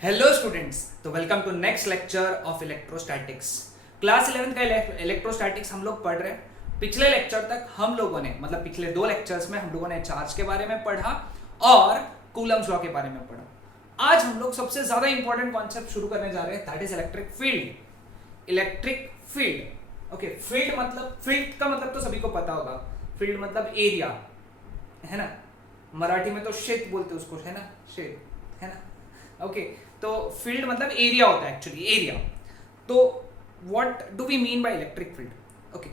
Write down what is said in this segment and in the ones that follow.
Hello students, तो welcome to next lecture of electrostatics. Class 11 का electrostatics हम लोग पढ़ रहे हैं। पिछले लेक्चर तक हम लोगों ने पिछले दो लेक्चर्स में हम लोगों ने चार्ज के बारे में पढ़ा और कूलम्स लॉ के बारे में पढ़ा। आज हम लोग सबसे ज्यादा इंपॉर्टेंट कॉन्सेप्ट शुरू करने जा रहे हैं, that is electric field. Electric field, okay. Field का मतलब तो सभी को पता होगा। फील्ड मतलब एरिया, है ना। मराठी में तो क्षेत्र बोलते उसको, है ना, क्षेत्र, है ना, ओके। तो फील्ड मतलब एरिया होता है, एक्चुअली एरिया। तो what do we mean by electric field, okay.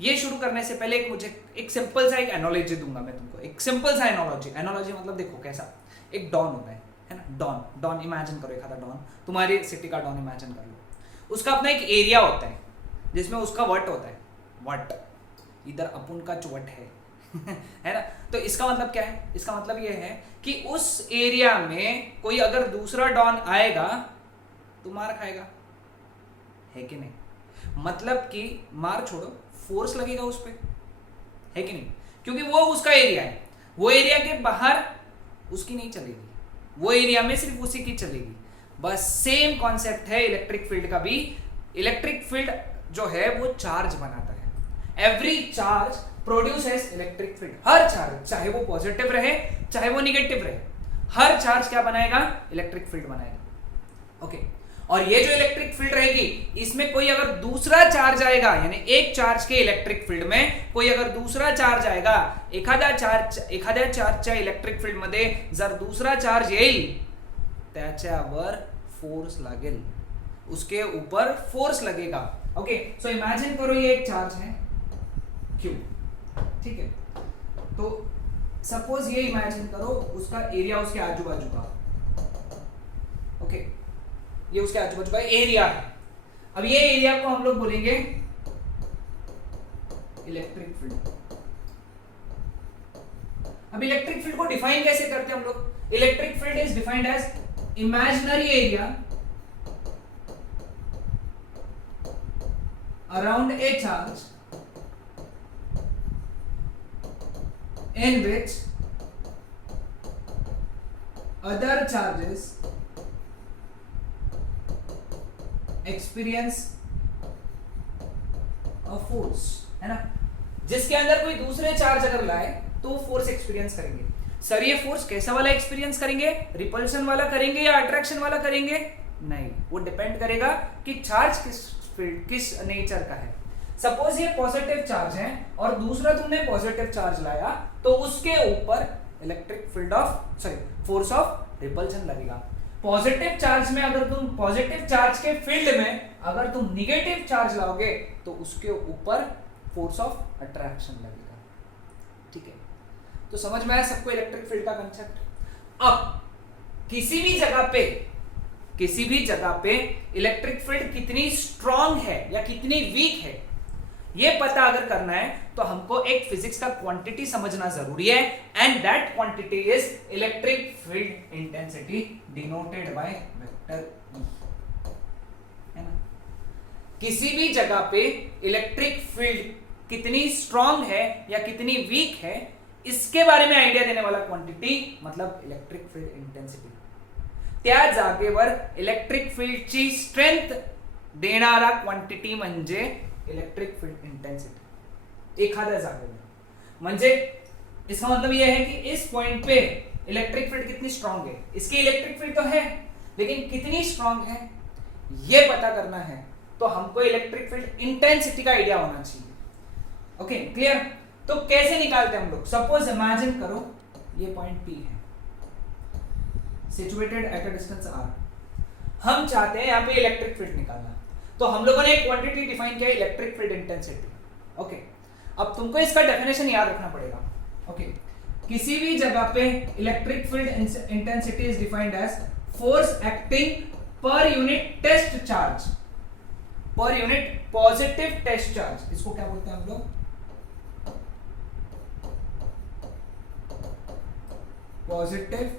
ये शुरू करने से पहले मुझे एक सिंपल सा एक एनालॉजी दूंगा मैं तुमको, एक सिंपल सा एनालॉजी मतलब देखो कैसा। एक डॉन होता है ना, डॉन इमेजिन करो, एक आधा डॉन, तुम्हारी सिटी का डॉन इमेजिन कर लो। उसका अपना एक एरिया होता है जिसमें उसका वट होता है, वट, इधर अपुन का चवट है है ना। तो इसका मतलब क्या है? इसका मतलब यह है कि उस एरिया में कोई अगर दूसरा डॉन आएगा तो मार खाएगा, है कि नहीं। मतलब कि मार छोड़ो, फोर्स लगेगा उस पर, है कि नहीं, क्योंकि वो उसका एरिया है। वो एरिया के बाहर उसकी नहीं चलेगी, वो एरिया में सिर्फ उसी की चलेगी। बस सेम कॉन्सेप्ट है इलेक्ट्रिक फील्ड का भी। इलेक्ट्रिक फील्ड जो है वो चार्ज बनाता है। Every charge produces electric field. हर चार्ज, चाहे वो पॉजिटिव रहे चाहे वो निगेटिव रहे, हर चार्ज क्या बनाएगा? इलेक्ट्रिक फील्ड बनाएगा, ओके। और ये जो इलेक्ट्रिक फील्ड रहेगी, इसमें कोई अगर दूसरा चार्ज आएगा, यानी एक चार्ज के इलेक्ट्रिक फील्ड में कोई अगर दूसरा चार्ज आएगा, एखाद्या चार्जच्या इलेक्ट्रिक फील्ड मध्ये जर दूसरा चार्ज येईल, त्याच्यावर फोर्स लागेल, उसके ऊपर फोर्स लगेगा, ओके। सो इमेजिन करो ये एक चार्ज है क्यू, ठीक है। तो सपोज ये इमेजिन करो उसका एरिया उसके आजू बाजू का, ओके, ये उसके आजू बाजू का एरिया है। अब ये एरिया को हम लोग बोलेंगे इलेक्ट्रिक फील्ड। अब इलेक्ट्रिक फील्ड को डिफाइन कैसे करते हैं हम लोग? Electric field is defined as imaginary area around a charge in which other charges experience a force, है ना। जिसके अंदर कोई दूसरे चार्ज अगर लाए तो फोर्स एक्सपीरियंस करेंगे। सर ये फोर्स कैसा वाला एक्सपीरियंस करेंगे? रिपल्शन वाला करेंगे या अट्रैक्शन वाला करेंगे? नहीं, वो डिपेंड करेगा कि चार्ज किस नेचर का है। सपोज ये पॉजिटिव चार्ज है और दूसरा तुमने पॉजिटिव चार्ज लाया, तो उसके ऊपर electric field force of repulsion लगेगा। पॉजिटिव चार्ज में अगर तुम पॉजिटिव चार्ज के फील्ड में अगर तुम निगेटिव चार्ज लाओगे तो उसके ऊपर फोर्स ऑफ अट्रैक्शन लगेगा, ठीक है। तो समझ में आया सबको इलेक्ट्रिक फील्ड का कंसेप्ट। अब किसी भी जगह पे इलेक्ट्रिक फील्ड कितनी स्ट्रांग है या कितनी वीक है, ये पता अगर करना है तो हमको एक फिजिक्स का क्वांटिटी समझना जरूरी है, and that quantity is electric field intensity denoted by vector E, है ना। किसी भी जगह पे इलेक्ट्रिक फील्ड कितनी स्ट्रांग है या कितनी वीक है, इसके बारे में आइडिया देने वाला क्वांटिटी मतलब इलेक्ट्रिक फील्ड इंटेंसिटी। त्या जागेवर इलेक्ट्रिक फील्डची स्ट्रेंथ देणारा क्वांटिटी म्हणजे इलेक्ट्रिक फील्ड इंटेंसिटी। एखाद्या जागेवर, म्हणजे इसका मतलब यह है कि इस पॉइंट पे इलेक्ट्रिक फील्ड कितनी स्ट्रांग है। इसकी इलेक्ट्रिक फील्ड तो है लेकिन कितनी स्ट्रांग है ये पता करना है, तो हमको इलेक्ट्रिक फील्ड इंटेंसिटी का आइडिया होना चाहिए, ओके, क्लियर। तो कैसे निकालते हैं हम लोग? सपोज इमेजिन करो ये पॉइंट P है, situated at a distance r। हम चाहते हैं यहां पे इलेक्ट्रिक फील्ड निकालना, तो हम लोगों ने एक क्वांटिटी डिफाइन किया इलेक्ट्रिक फील्ड इंटेंसिटी, ओके। अब तुमको इसका डेफिनेशन याद रखना पड़ेगा, ओके। किसी भी जगह पे electric field intensity is defined as force acting per unit test charge, per unit positive test charge. इसको क्या बोलते हैं हम लोग? Positive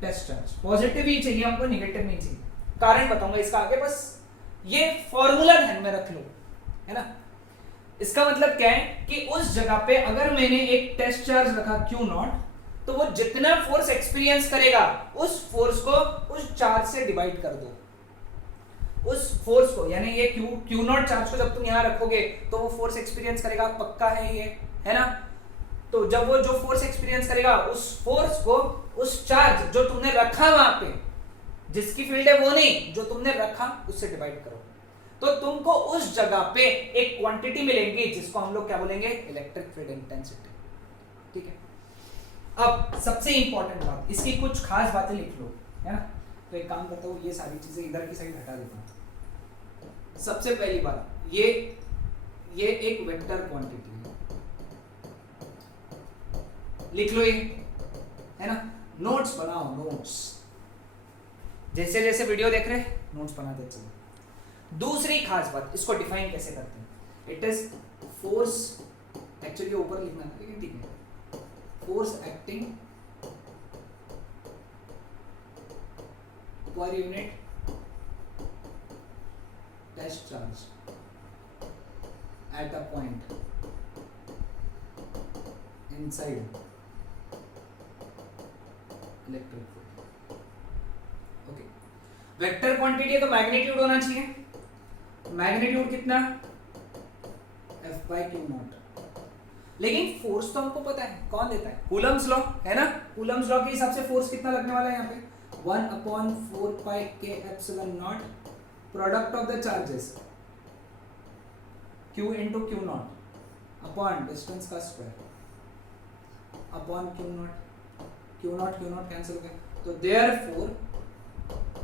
test charge. पॉजिटिव ही चाहिए हमको, नेगेटिव नहीं चाहिए। कारण बताऊंगा इसका आगे, बस ये फॉर्मूला ध्यान में रख लो, है ना। इसका मतलब क्या है कि उस जगह पे अगर मैंने एक टेस्ट चार्ज रखा Q0, तो वो जितना फोर्स एक्सपीरियंस करेगा उस फोर्स को उस चार्ज से डिवाइड कर दो, उस फोर्स को, यानी ये क्यू नॉट चार्ज को जब तुम यहां रखोगे तो वो फोर्स एक्सपीरियंस करेगा, पक्का है ये, है ना। तो जब वो जो फोर्स एक्सपीरियंस करेगा उस फोर्स को उस चार्ज जो तुमने रखा वहां पे, जिसकी फील्ड है वो नहीं, जो तुमने रखा उससे डिवाइड करो, तो तुमको उस जगह पे एक क्वांटिटी मिलेंगी जिसको हम लोग क्या बोलेंगे, इलेक्ट्रिक फील्ड इंटेंसिटी। ठीक है, अब सबसे इंपॉर्टेंट बात, इसकी कुछ खास बातें लिख लो, है ना। तो एक काम करता हूँ, ये सारी चीजें इधर की साइड हटा देता हूँ। सबसे पहली बात, ये एक वेक्टर क्वांटिटी है, लिख लो ये, है ना। नोट्स बनाओ, नोट्स, जैसे जैसे वीडियो देख रहे नोट्स बनाते चलो। दूसरी खास बात, इसको डिफाइन कैसे करते हैं, इट इज फोर्स, एक्चुअली ऊपर लिखना है लेकिन ठीक है, force acting per unit test charge at a point inside electric field. Okay, vector quantity है तो मैग्नीट्यूड होना चाहिए, मैग्नीट्यूड कितना, F by Q नॉट। लेकिन फोर्स तो हमको पता है, कौन देता है, कूलम्स लॉ, है ना। कूलम्स लॉ के हिसाब से फोर्स कितना लगने वाला है यहाँ पे, 1/4 pi k epsilon naught product of the charges Q into Q naught upon distance का square upon Q naught, Q naught cancel हो गया, तो therefore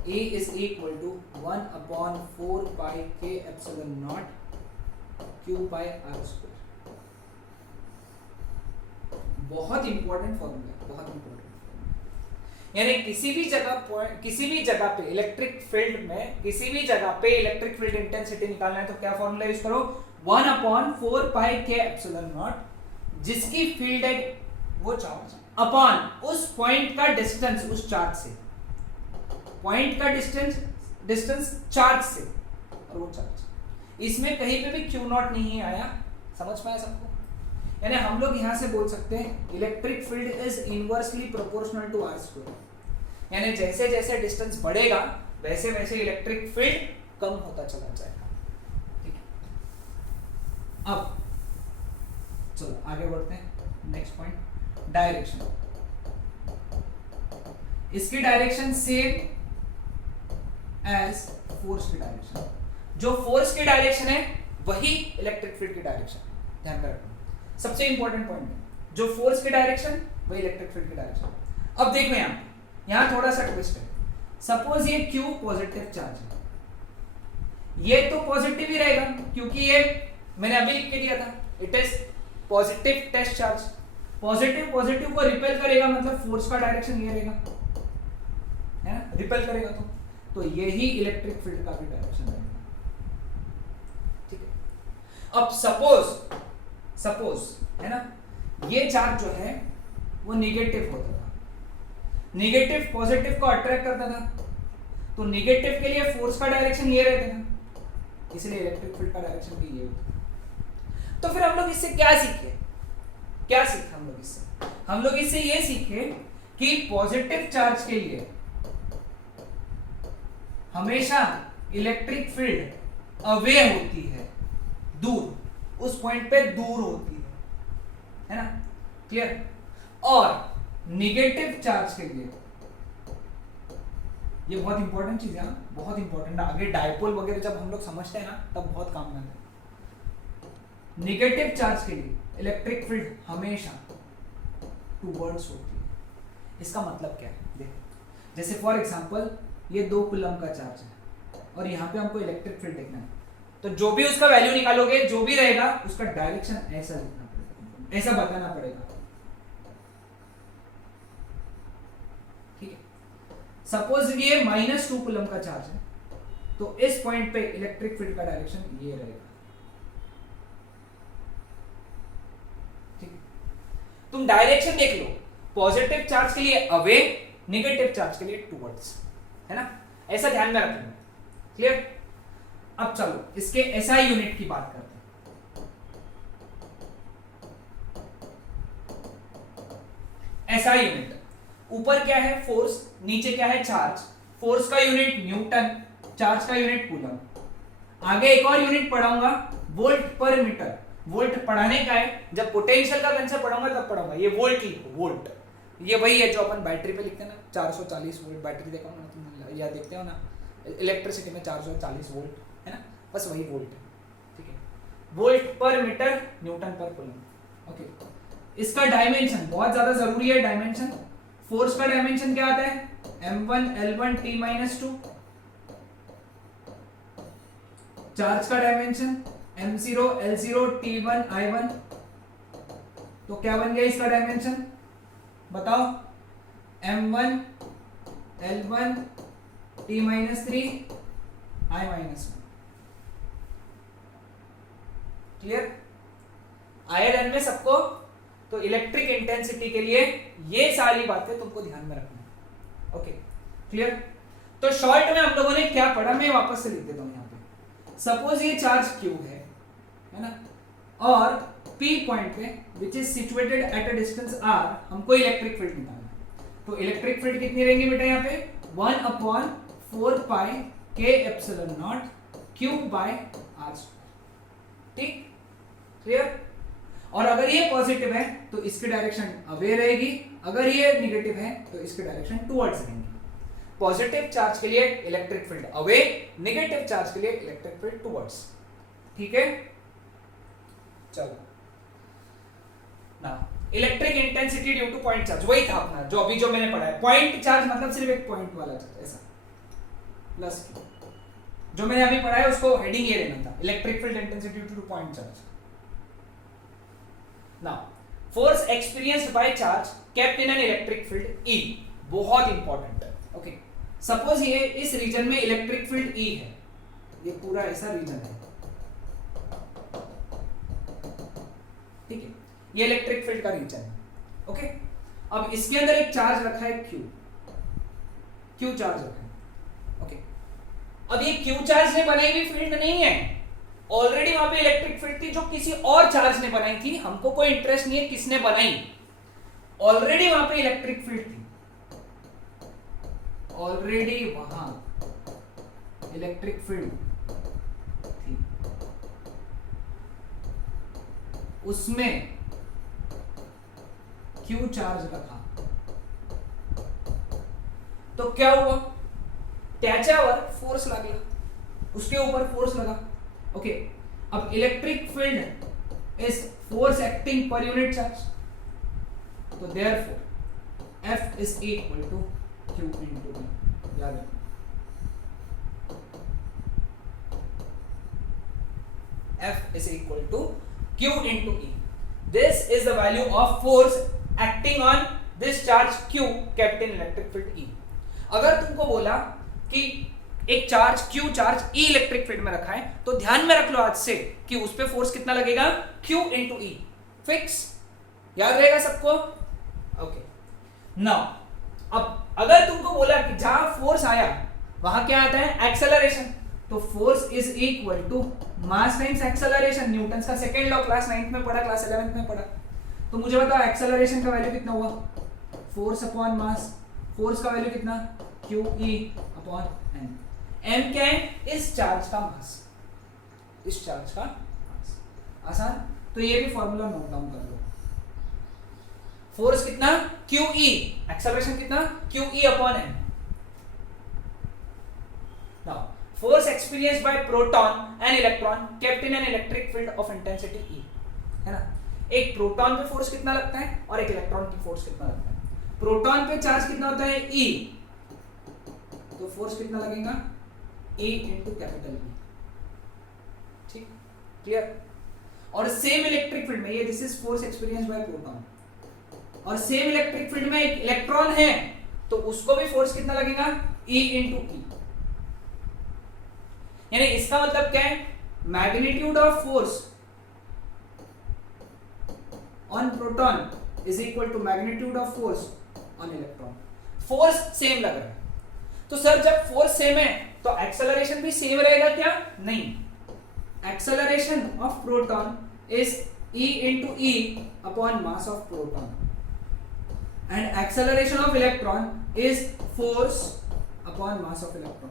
A is equal to 1/4 pi k epsilon naught Q by R square। बहुत important formula, बहुत important, यानी किसी भी जगह पे इलेक्ट्रिक फील्ड में, किसी भी जगह पे इलेक्ट्रिक फील्ड इंटेंसिटी निकालना है तो क्या फॉर्मूला यूज करो, 1/4 pi k epsilon naught, जिसकी फील्ड है वो चार्ज अपॉन उस पॉइंट का डिस्टेंस, उस चार्ज से, पॉइंट का डिस्टेंस चार्ज से, और वो चार्ज, इसमें कहीं पे भी Q नॉट नहीं आया, समझ में आया सबको। यानी हम लोग यहां से बोल सकते हैं electric field is inversely proportional to r square, यानी जैसे जैसे डिस्टेंस बढ़ेगा वैसे वैसे इलेक्ट्रिक फील्ड कम होता चला जाएगा। ठीक है, अब चलो आगे बढ़ते हैं, नेक्स्ट पॉइंट, डायरेक्शन। इसकी डायरेक्शन सेम एज फोर्स की डायरेक्शन, जो फोर्स की डायरेक्शन है वही इलेक्ट्रिक फील्ड की डायरेक्शन, ध्यान में रखना, सबसे इंपॉर्टेंट पॉइंट है, जो फोर्स की डायरेक्शन वही इलेक्ट्रिक फील्ड की डायरेक्शन। अब देखो यहां थोड़ा सा ट्विस्ट है, सपोज ये Q पॉजिटिव चार्ज है, ये तो पॉजिटिव ही रहेगा क्योंकि ये मैंने अभी लिख के दिया था, it is positive test charge, positive को रिपेल करेगा, मतलब फोर्स का डायरेक्शन ये रहेगा, है ना, रिपेल करेगा तो यही इलेक्ट्रिक फील्ड का भी डायरेक्शन रहेगा। ठीक है, अब सपोज है ना, ये चार्ज जो है वो निगेटिव होता था, निगेटिव पॉजिटिव को अट्रैक्ट करता था, तो निगेटिव के लिए फोर्स का डायरेक्शन ये रहता था, इसलिए इलेक्ट्रिक फील्ड का डायरेक्शन भी ये होता। तो फिर हम लोग इससे क्या सीखे, हम लोग इससे ये सीखे कि पॉजिटिव चार्ज के लिए हमेशा इलेक्ट्रिक फील्ड अवे होती है, दूर, उस पॉइंट पे दूर होती है ना, क्लियर। और निगेटिव चार्ज के लिए, ये बहुत इंपॉर्टेंट चीज है, बहुत इंपॉर्टेंट, आगे डायपोल वगैरह जब हम लोग समझते हैं ना तब बहुत काम में आता है। निगेटिव चार्ज के लिए इलेक्ट्रिक फील्ड हमेशा टूवर्ड्स होती है। इसका मतलब क्या है, देखो, जैसे फॉर एग्जांपल ये 2 कूलम का चार्ज है और यहाँ पे हमको इलेक्ट्रिक फील्ड देखना है, तो जो भी उसका वैल्यू निकालोगे, जो भी रहेगा उसका डायरेक्शन ऐसा लिखना पड़ेगा, ऐसा बताना पड़ेगा। ठीक है, सपोज ये -2 कूलम का चार्ज है, तो इस पॉइंट पे इलेक्ट्रिक फील्ड का डायरेक्शन ये रहेगा। ठीक, तुम डायरेक्शन देख लो, पॉजिटिव चार्ज के लिए अवे, नेगेटिव चार्ज के लिए टुवर्ड्स, है ना, ऐसा ध्यान में रखना, क्लियर। अब चलो इसके SI यूनिट की बात करते हैं। SI यूनिट, ऊपर क्या है फोर्स, नीचे क्या है चार्ज, फोर्स का यूनिट न्यूटन, चार्ज का यूनिट कूलम। आगे एक और यूनिट पढ़ाऊंगा वोल्ट पर मीटर, वोल्ट पढ़ाने का है, जब पोटेंशियल का कंसेप्ट पढ़ाऊंगा तब पढ़ाऊंगा। ये वोल्ट लिखो, वोल्ट ये वही है जो अपन बैटरी पे लिखते हैं ना, 440 वोल्ट बैटरी देखा हो ना तुम, या देखते हो ना इलेक्ट्रिसिटी में 440 वोल्ट है ना, बस वही वोल्ट है, ठीक है। वोल्ट पर metre, Newton per coulomb. Okay, इसका डायमेंशन बहुत ज्यादा जरूरी है, डायमेंशन। फोर्स का डायमेंशन क्या आता है, m1 l1 t-2। चार्ज का dimension m0 l0 t1 i1। तो क्या बन गया इसका डायमेंशन बताओ, m1 l1 t-3 i-1। Clear, iron में सबको। तो इलेक्ट्रिक इंटेंसिटी के लिए ये सारी बातें तुमको ध्यान में रखना है। Okay clear. तो शॉर्ट में हम लोगों ने क्या पढ़ा, मैं वापस से लिख देता हूं यहां पे। सपोज ये चार्ज क्यू है ना, और P पॉइंट पे which is situated at a distance r, हमको इलेक्ट्रिक फील्ड निकालना है। तो इलेक्ट्रिक फील्ड कितनी रहेंगी बेटा यहाँ पे, 1/4 pi k epsilon naught q by r। ठीक, क्लियर। और अगर ये पॉजिटिव है तो इसकी डायरेक्शन अवे रहेगी, अगर ये निगेटिव है तो इसकी डायरेक्शन टुवर्ड्स रहेंगी। पॉजिटिव चार्ज के लिए electric field away, negative charge के लिए इलेक्ट्रिक फील्ड टुवर्ड्स। ठीक है, चलो ना, electric intensity due to point charge वही था अपना जो अभी जो मैंने पढ़ा है। पॉइंट चार्ज मतलब सिर्फ एक पॉइंट वाला चार्ज, ऐसा प्लस जो मैंने अभी पढ़ा है उसको हेडिंग ये लेना था, electric field intensity due to point charge. Now, force experienced by charge kept in an electric field E, बहुत इंपॉर्टेंट है। ओके, सपोज ये इस रीजन में इलेक्ट्रिक फील्ड E है, ये पूरा ऐसा रीजन है, ठीक है, ये इलेक्ट्रिक फील्ड का रीजन है। ओके, अब इसके अंदर एक चार्ज रखा है Q चार्ज रखा है। ओके, अब ये Q चार्ज ने बनाई हुई फील्ड नहीं है, ऑलरेडी वहां पे इलेक्ट्रिक फील्ड थी जो किसी और चार्ज ने बनाई थी, हमको कोई इंटरेस्ट नहीं है किसने बनाई, ऑलरेडी वहां पे इलेक्ट्रिक फील्ड थी, ऑलरेडी वहां इलेक्ट्रिक फील्ड थी, उसमें Q चार्ज रखा। तो क्या हुआ, त्याच्यावर फोर्स लागला, उसके ऊपर फोर्स लगा। ओके, अब electric field is force acting per unit charge, तो therefore F is equal to Q into E, याद रखना। F is equal to Q into E. This is the value of force acting on this charge Q kept in electric field E. अगर तुमको बोला कि एक charge Q charge E electric field में रखा है, तो ध्यान में रख लो आज से कि उस पे फोर्स कितना लगेगा, Q into E, फिक्स, याद रहेगा सबको। ओके, नाउ अब अगर तुमको बोला कि जहां फोर्स आया वहां क्या आता है, एक्सेलरेशन, तो force is equal to mass times acceleration, Newton का सेकंड लॉ क्लास 9th में पढ़ा, क्लास 11th में पढ़ा। तो मुझे बताओ एक्सेलरेशन का वैल्यू कितना हुआ, फोर्स अपॉन मास, फोर्स का वैल्यू कितना, QE अपॉन n। m क्या है, इस चार्ज का मास, इस चार्ज का मास, आसान। तो ये भी फॉर्मूला नोट डाउन कर लो, फोर्स कितना, QE, एक्सेलरेशन कितना, QE upon n। Now force experienced by proton and electron kept in an electric field of intensity E, है ना। एक प्रोटॉन पे फोर्स कितना लगता है और एक इलेक्ट्रॉन की फोर्स कितना लगता है। प्रोटॉन पे चार्ज कितना होता है, E, तो फोर्स कितना लगेगा, E इंटू कैपिटल E, ठीक, क्लियर। और सेम इलेक्ट्रिक फील्ड में, ये this is force experienced bye proton, और सेम इलेक्ट्रिक फील्ड में एक इलेक्ट्रॉन है, तो उसको भी फोर्स कितना लगेगा, E इंटू E। यानी इसका मतलब क्या है, magnitude of force on proton is equal to magnitude of force on electron. Force same लग रहा है, तो सर जब फोर्स सेम है तो एक्सेलरेशन भी सेम रहेगा क्या, नहीं, acceleration of proton is E into E upon mass of proton, and acceleration of electron is force upon mass of electron,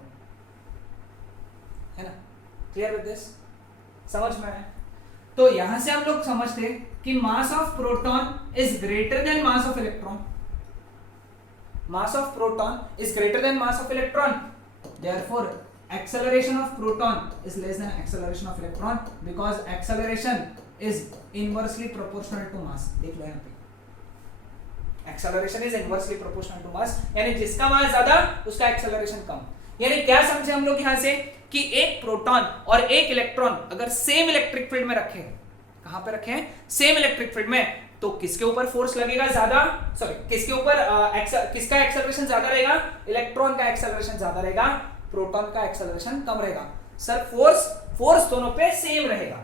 है ना? Clear with this? समझ में आया? तो यहां से हम लोग समझते हैं कि mass of proton is greater then mass of electron, mass of proton is greater then mass of electron, therefore acceleration of proton is less than acceleration of electron because acceleration is inversely proportional to mass. देख लो यहाँ पे acceleration is inversely proportional to mass, यानी जिसका मास ज्यादा उसका acceleration कम। यानी क्या समझे हम लोग यहाँ से कि एक प्रोटॉन और एक इलेक्ट्रॉन अगर सेम इलेक्ट्रिक फील्ड में रखे, कहां पे रखे हैं? सेम इलेक्ट्रिक फील्ड में, तो किसके ऊपर फोर्स लगेगा ज्यादा? सॉरी, किसके ऊपर किसका एक्सेलरेशन ज्यादा रहेगा? इलेक्ट्रॉन का एक्सेलरेशन ज्यादा रहेगा, प्रोटॉन का एक्सेलरेशन कम रहेगा। सर फोर्स दोनों पे सेम रहेगा।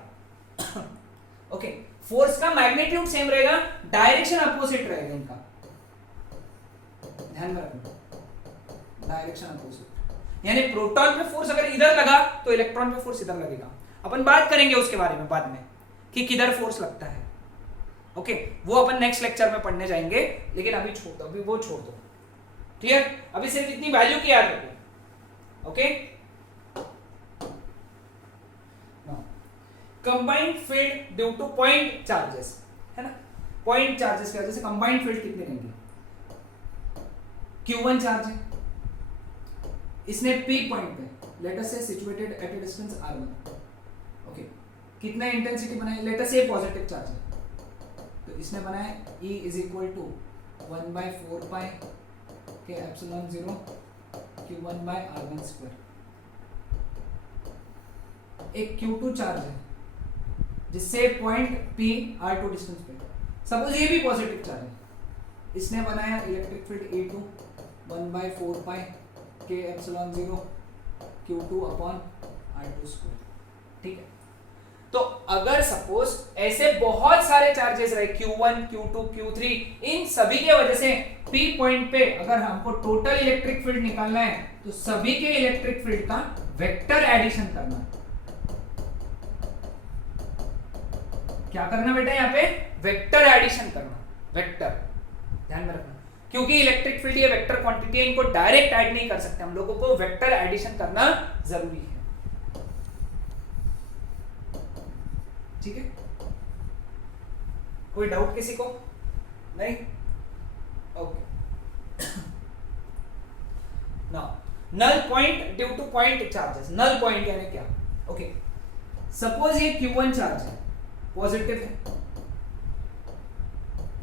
ओके, फोर्स का मैग्नीट्यूड सेम रहेगा, डायरेक्शन अपोजिट रहेगा इनका, ध्यान में रखना, डायरेक्शन अपोजिट। यानी प्रोटॉन पे फोर्स अगर इधर लगा तो इलेक्ट्रॉन पे फोर्स इधर लगेगा। अपन बात करेंगे उसके बारे में बाद में कि किधर फोर्स लगता है। ओके, वो अपन नेक्स्ट लेक्चर में पढ़ने जाएंगे, लेकिन अभी छोड़ दो, अभी वो छोड़ दो। क्लियर? अभी सिर्फ इतनी वैल्यू की याद रखो। Okay, combined field due to point charges, है ना? पॉइंट चार्जेस की वजह से कंबाइंड फील्ड कितने रहेंगे? Q1 चार्ज है, इसने P पॉइंट पे लेट अस से situated at a distance R1, okay, कितना इंटेंसिटी बनाया? लेट अस से पॉजिटिव चार्ज है, तो इसने बनाया E इज इक्वल टू 1/4 पाई के epsilon 0 Q1 by R1 square. एक Q2 चार्ज है जिससे पॉइंट P R2 डिस्टेंस पे, सपोज ये भी पॉजिटिव चार्ज है, इसने बनाया इलेक्ट्रिक फील्ड E2 1/4 पाई के epsilon 0 Q2 upon R2 square. ठीक है, तो अगर सपोज ऐसे बहुत सारे चार्जेस रहे Q1, Q2, Q3, इन सभी के वजह से P पॉइंट पे अगर हमको टोटल इलेक्ट्रिक फील्ड निकालना है तो सभी के इलेक्ट्रिक फील्ड का वेक्टर एडिशन करना है। क्या करना बेटा? यहाँ पे वेक्टर एडिशन करना, वेक्टर, ध्यान में रखना, क्योंकि इलेक्ट्रिक फील्ड ये वेक्टर क्वांटिटी है, इनको डायरेक्ट ऐड नहीं कर सकते हम लोगों को, वेक्टर एडिशन करना जरूरी है। ठीक है, कोई डाउट किसी को? नहीं? Okay, now null point due to point charges. Null point यानी क्या? ओके, सपोज ये Q1 चार्ज है, पॉजिटिव है,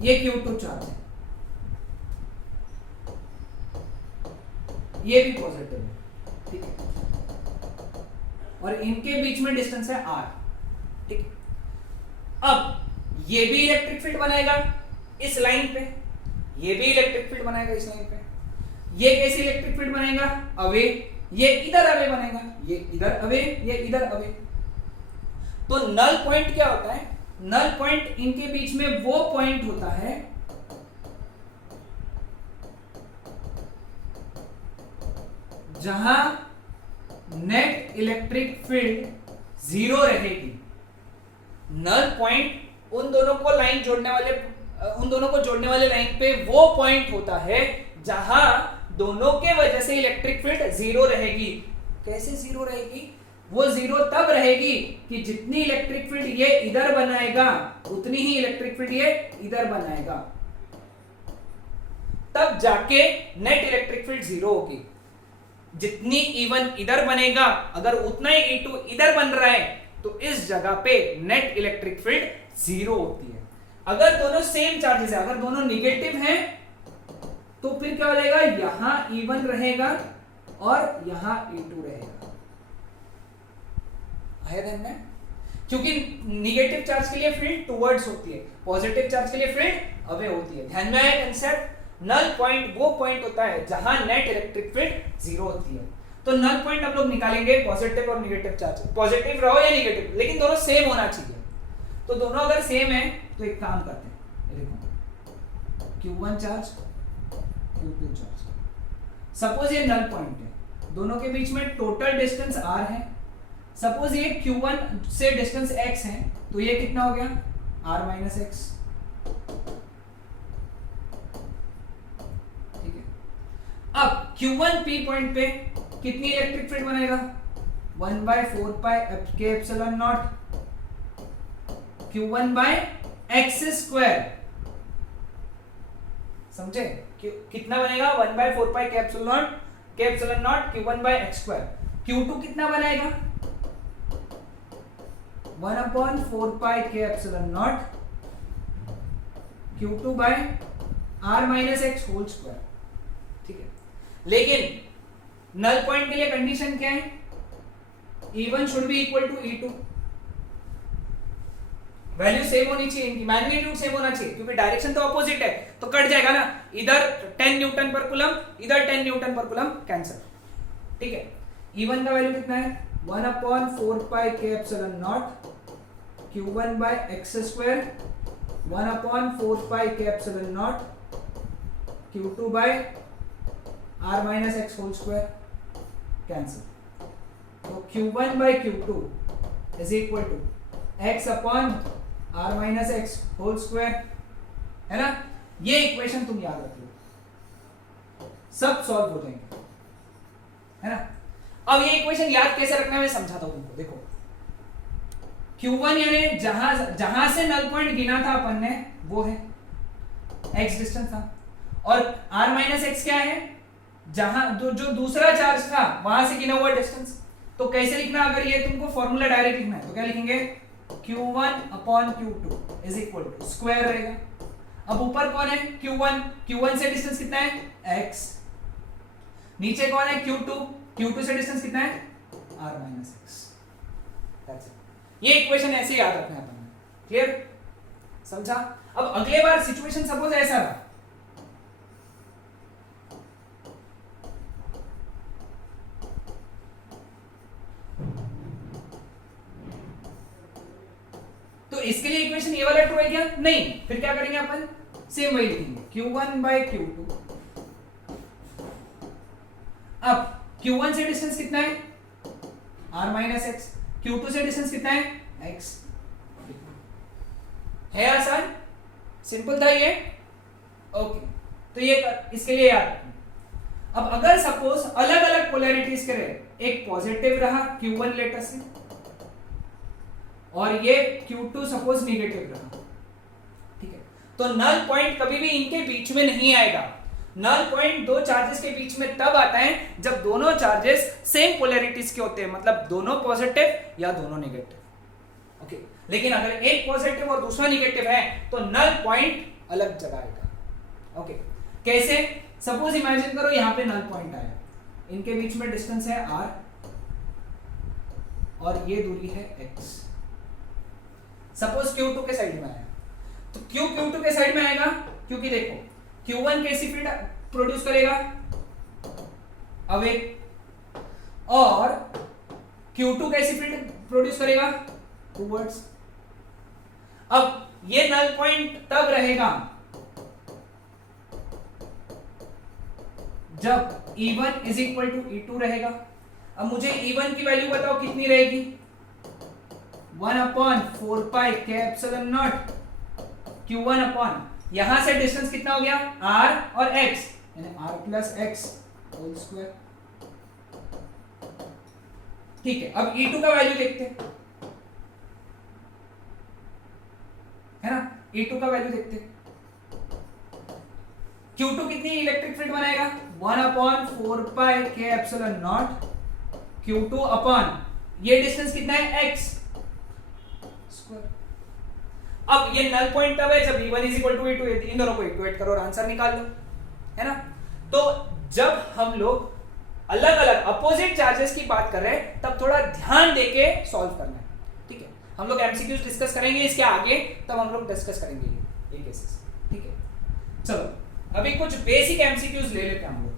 ये Q2 चार्ज है, ये भी पॉजिटिव है, ठीक है, और इनके बीच में डिस्टेंस है R, ठीक है। अब ये भी इलेक्ट्रिक फील्ड बनाएगा इस लाइन पे, ये भी इलेक्ट्रिक फील्ड बनाएगा इस लाइन पे। ये कैसे इलेक्ट्रिक फील्ड बनाएगा? अवे, ये इधर अवे बनेगा, ये इधर अवे, ये इधर अवे। तो नल पॉइंट क्या होता है? नल पॉइंट इनके बीच में वो पॉइंट होता है जहां नेट इलेक्ट्रिक फील्ड 0 रहेगी। नल पॉइंट उन दोनों को जोड़ने वाले लाइन पे वो पॉइंट होता है जहां दोनों के वजह से इलेक्ट्रिक फील्ड 0 रहेगी। कैसे 0 रहेगी? वो 0 तब रहेगी कि जितनी इलेक्ट्रिक फील्ड ये इधर बनाएगा उतनी ही इलेक्ट्रिक फील्ड ये इधर बनाएगा, तब जाके नेट इलेक्ट्रिक फील्ड 0 होगी। जितनी E1 इधर बनेगा, अगर उतना ही E2 इधर बन रहा है तो इस जगह पे नेट इलेक्ट्रिक फील्ड 0 होती है। अगर दोनों सेम चार्जेस है, अगर दोनों निगेटिव हैं तो फिर क्या हो जाएगा? यहां E1 रहेगा और यहां E2 रहेगा। आया ध्यान में? क्योंकि निगेटिव चार्ज के लिए फील्ड टुवर्ड्स होती है, पॉजिटिव चार्ज के लिए फील्ड अवे होती है। ध्यान में आया कंसेप्ट? नल पॉइंट वो पॉइंट होता है जहां नेट इलेक्ट्रिक फील्ड 0 होती है। तो नल पॉइंट हम लोग निकालेंगे पॉजिटिव और निगेटिव चार्ज, पॉजिटिव रहो या निगेटिव, लेकिन दोनों सेम होना चाहिए। तो दोनों अगर सेम है तो एक काम करते हैं, देखो Q1 charge, Q2 charge. Suppose ये नल पॉइंट है, दोनों के बीच में टोटल डिस्टेंस R है। सपोज ये Q1 से डिस्टेंस x है, तो ये कितना हो गया? R - x। Q1P पॉइंट पे कितनी इलेक्ट्रिक फील्ड बनेगा 1/4 पाई के एप्सिलॉन नॉट Q1/x²। समझे? कितना बनेगा 1/4 पाई के एप्सिलॉन नॉट Q1/x²। Q2 कितना बनाएगा 1/4 पाई के एप्सिलॉन नॉट Q2/r-x²। ठीक है, लेकिन नल पॉइंट के लिए कंडीशन क्या है E1 should be equal to E2। Value same होनी चाहिए, इनकी मैग्नीट्यूड सेम होना चाहिए, क्योंकि डायरेक्शन तो अपोजिट है तो कट जाएगा ना, इधर 10 न्यूटन पर कूलम, इधर 10 न्यूटन पर कूलम, कैंसिल। ठीक है, E1 का वैल्यू कितना है 1/4 पाई के एप्सिलॉन नॉट Q1/x², 1/4 पाई के एप्सिलॉन नॉट Q2/r-x², कैंसिल। तो Q1/Q2 is equal to x/r-x² है ना। ये इक्वेशन तुम याद रख लो, सब सॉल्व हो जाएंगे, है ना। अब ये इक्वेशन याद कैसे रखना है मैं समझाता हूं तुमको। देखो Q1 यानी जहां से नल पॉइंट गिना था अपन ने वो है x डिस्टेंस था, और r-x क्या है जहां जो दूसरा चार्ज था वहां से गिना हुआ डिस्टेंस। तो कैसे लिखना, अगर ये तुमको फॉर्मूला डायरेक्ट लिखना है तो क्या लिखेंगे Q1/Q2 is equal to square रहेगा। अब ऊपर कौन है Q1 से डिस्टेंस कितना है x, नीचे कौन है Q2 से डिस्टेंस कितना है r-x। That's it. ये इक्वेशन ऐसे ही याद रखना है अपन, क्लियर, समझा। अब अगले बार सिचुएशन सपोज ऐसा रहा, तो इसके लिए इक्वेशन ये वाला ट्रू है क्या, नहीं, फिर क्या करेंगे अपन सेम वही लिखेंगे Q1/Q2। अब Q1 से डिस्टेंस कितना है r-x, Q2 से डिस्टेंस कितना है x। है आसान, सिंपल था ये, ओके। तो ये इसके लिए याद रखना। अब अगर सपोज अलग अलग पोलैरिटीज के रहे, एक पॉजिटिव रहा Q1 लेटर से, और ये Q2 सपोज नेगेटिव रहा, ठीक है, तो नल पॉइंट कभी भी इनके बीच में नहीं आएगा। नल पॉइंट दो चार्जेस के बीच में तब आता है जब दोनों चार्जेस सेम पोलैरिटीज के होते हैं, मतलब दोनों पॉजिटिव या दोनों नेगेटिव। ओके, लेकिन अगर एक पॉजिटिव और दूसरा नेगेटिव है तो नल पॉइंट अलग जगह आएगा। ओके, कैसे, सपोज इमेजिन करो यहां पे नल पॉइंट आया, इनके बीच में डिस्टेंस है r और ये दूरी है x। सपोज Q2 के साइड में आया, तो क्यों Q2 के साइड में आएगा, क्योंकि देखो Q1 कैसी फील्ड प्रोड्यूस करेगा अवे, और Q2 कैसी फील्ड प्रोड्यूस करेगा टूवर्ड्स। अब ये नल पॉइंट तब रहेगा जब E1 is equal to E2 रहेगा। अब मुझे E1 की वैल्यू बताओ कितनी रहेगी 1/4 पाई के एप्सिलॉन नॉट Q1 अपॉन, यहां से डिस्टेंस कितना हो गया r और x, यानी r+x होल स्क्वायर। ठीक है, अब E2 का वैल्यू देखते हैं, है ना, E2 का वैल्यू देखते हैं। Q2 कितनी इलेक्ट्रिक फील्ड बनाएगा 1/4 पाई के एप्सिलॉन नॉट Q2 अपॉन, ये डिस्टेंस कितना है x स्क्वायर। अब ये नल पॉइंट तब है जब E1 is equal to E2, इन दोनों को इक्वेट करो और आंसर निकाल लो, है ना। तो जब हम लोग अलग अलग अपोजिट चार्जेस की बात कर रहे हैं तब थोड़ा ध्यान देके सॉल्व करना है, ठीक है। हम लोग एमसीक्यूज डिस्कस करेंगे इसके आगे, तब हम लोग डिस्कस करेंगे ये केसेस, ठीक है। चलो अभी कुछ बेसिक एमसीक्यूज ले लेते हैं हम लोग।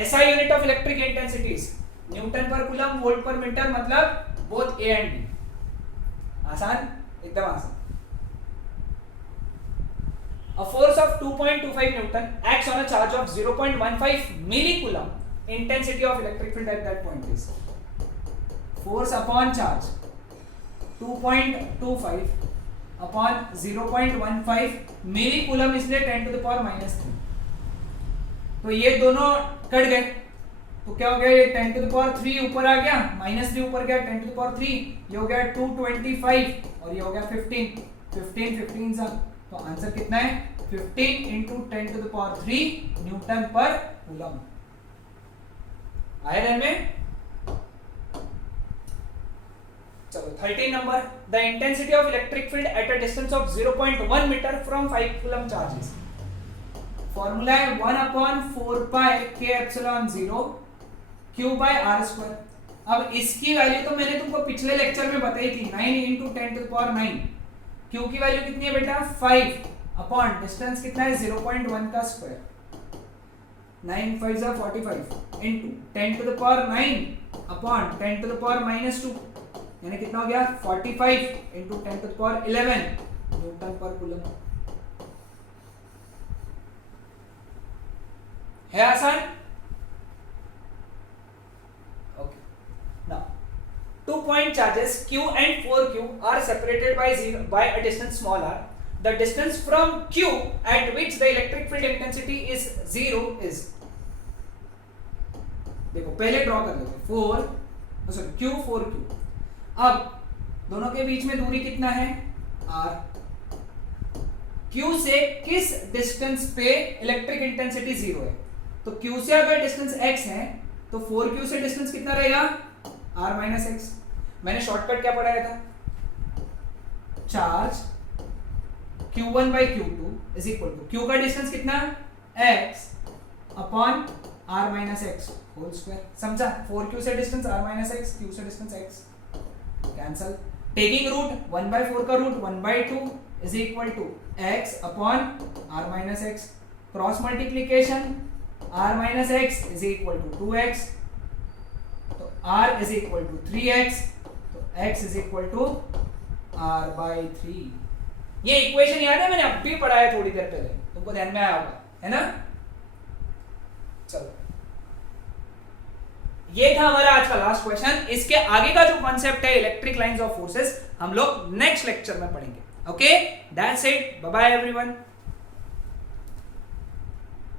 SI unit of electric intensities Newton per coulomb, volt पर मीटर, मतलब बोथ ए एंड बी। आसान, एकदम आसान। A force of 2.25 Newton acts on a charge of 0.15 millicoulomb. Intensity of electric field at that point is force upon charge 2.25 upon 0.15 millicoulomb, इसलिए 10⁻³ तो ये दोनों cut गए, तो क्या हो गया, ये 10 टू द पावर 3 ऊपर आ गया, -3 ऊपर गया, 10 टू द पावर 3, ये हो गया 225 और ये हो गया 15 सा, तो आंसर कितना है 15 into 10 to the power 3 newton per coulomb. आया ध्यान में? चलो 13 number, the intensity of electric field at a distance of 0.1 metre from 5 coulomb charges. Formula है 1/4 pi k epsilon 0 q by r square. अब इसकी वैल्यू तो मैंने तुमको पिछले लेक्चर में बताई थी, 9 into 10 to the power 9। q की वैल्यू कितनी है बेटा 5 अपॉन डिस्टेंस कितना है 0.1 का स्क्वायर, 9 5 जा 45 into 10 to the power 9 upon 10 to the power -2, यानी कितना हो गया 45 into 10 to the power 11 newton per coulomb. है आसान? Okay, now 2 point charges q and 4q are separated by a distance small r. The distance from q at which the electric field intensity is 0 is, देखो पहले draw कर लेते, 4 q 4q। अब दोनों के बीच में दूरी कितना है r, q से किस डिस्टेंस पे इलेक्ट्रिक इंटेंसिटी 0 है, तो q से अगर डिस्टेंस x है तो 4q से डिस्टेंस कितना रहेगा r माइनस एक्स। मैंने शॉर्टकट क्या पढ़ाया था, charge q1 by q2 is equal to q का डिस्टेंस कितना x upon r minus x whole square. समझा? 4q से distance r minus x, q से distance x, cancel. Taking root 1/4 का root 1/2 is equal to x upon r minus x, cross multiplication r minus x is equal to 2x, तो r is equal to 3x, तो x is equal to r by 3। ये equation याद है, मैंने अब भी पढ़ाया थोड़ी देर पहले, तुमको ध्यान में आया होगा, है ना? चलो, ये था हमारा आज का लास्ट क्वेश्चन। इसके आगे का जो कॉन्सेप्ट है इलेक्ट्रिक लाइंस ऑफ फोर्सेस हम लोग नेक्स्ट लेक्चर में पढ़ेंगे। Okay, that's it, bye bye everyone.